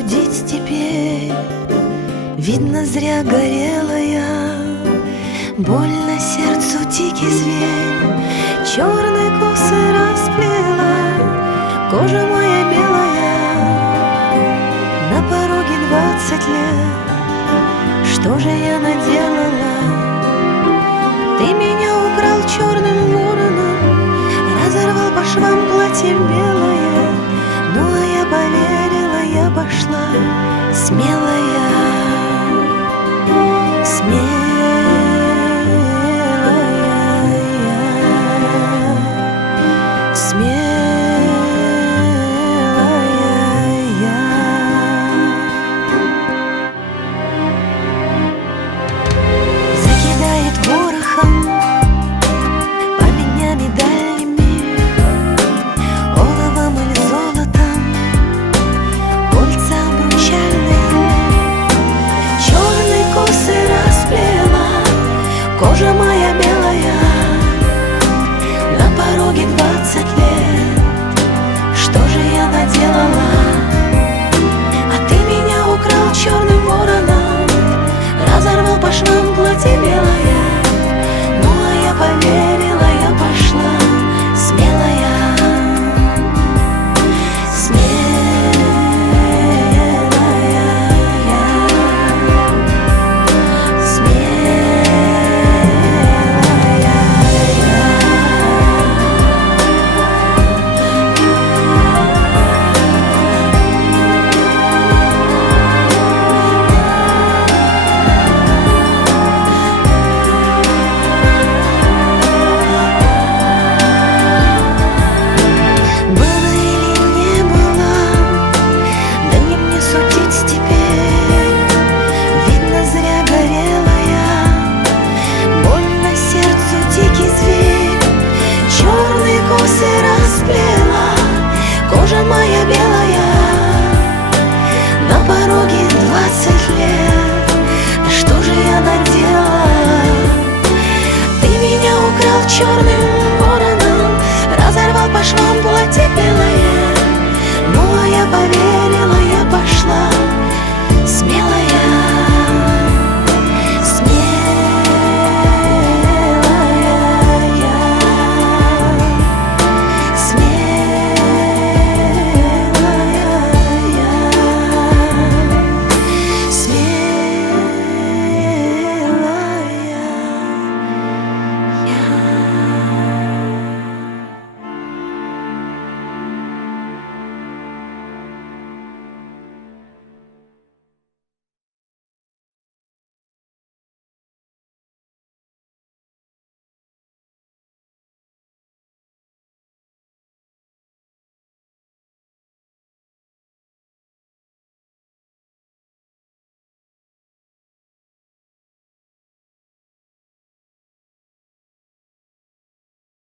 судить теперь. Видно, зря горела я. Больно сердцу дикий зверь. Черные косы расплела, кожа моя белая. На пороге 20 лет. Что же я наделала? Ты меня украл черным вороном, разорвал по швам платье белое. Ну а я поверила, я пошла смелая, смелая. Кожа моя белая, на пороге 20 лет. Что же я наделала? А ты меня украл черным вороном, разорвал по швам платье белое. Ну а я поверила, я пошла смелая, моя белая, на пороге 20 лет. Да что же я наделала? Ты меня украл черным вороном, разорвал по швам платье белое.